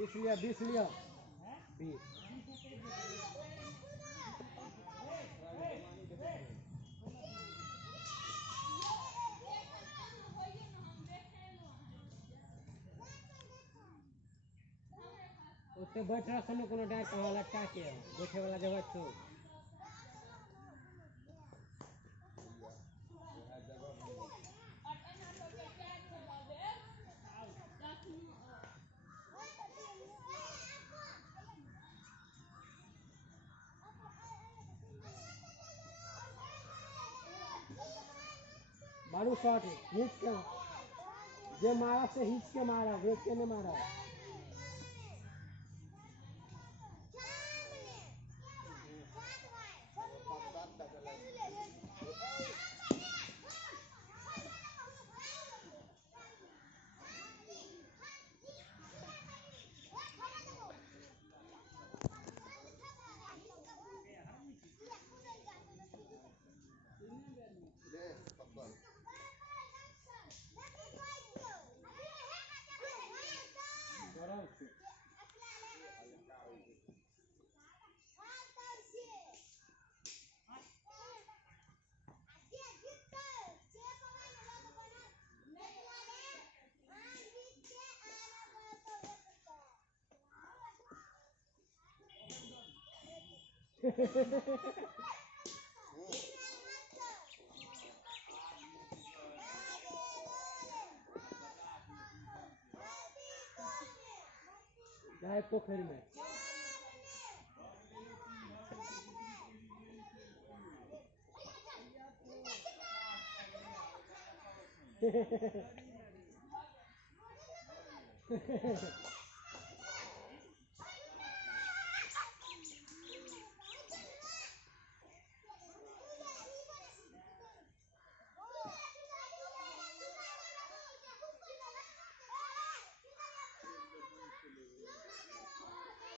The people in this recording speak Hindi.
20 लिया 20 लिया 20 उससे बैठ रहा सुनो कोनो डाल कहाँ लटका के बैठे वाला जगह छो मारू शॉट हिच के जे मारा से हिच के मारा वेच के नहीं मारा जाए पोखरी में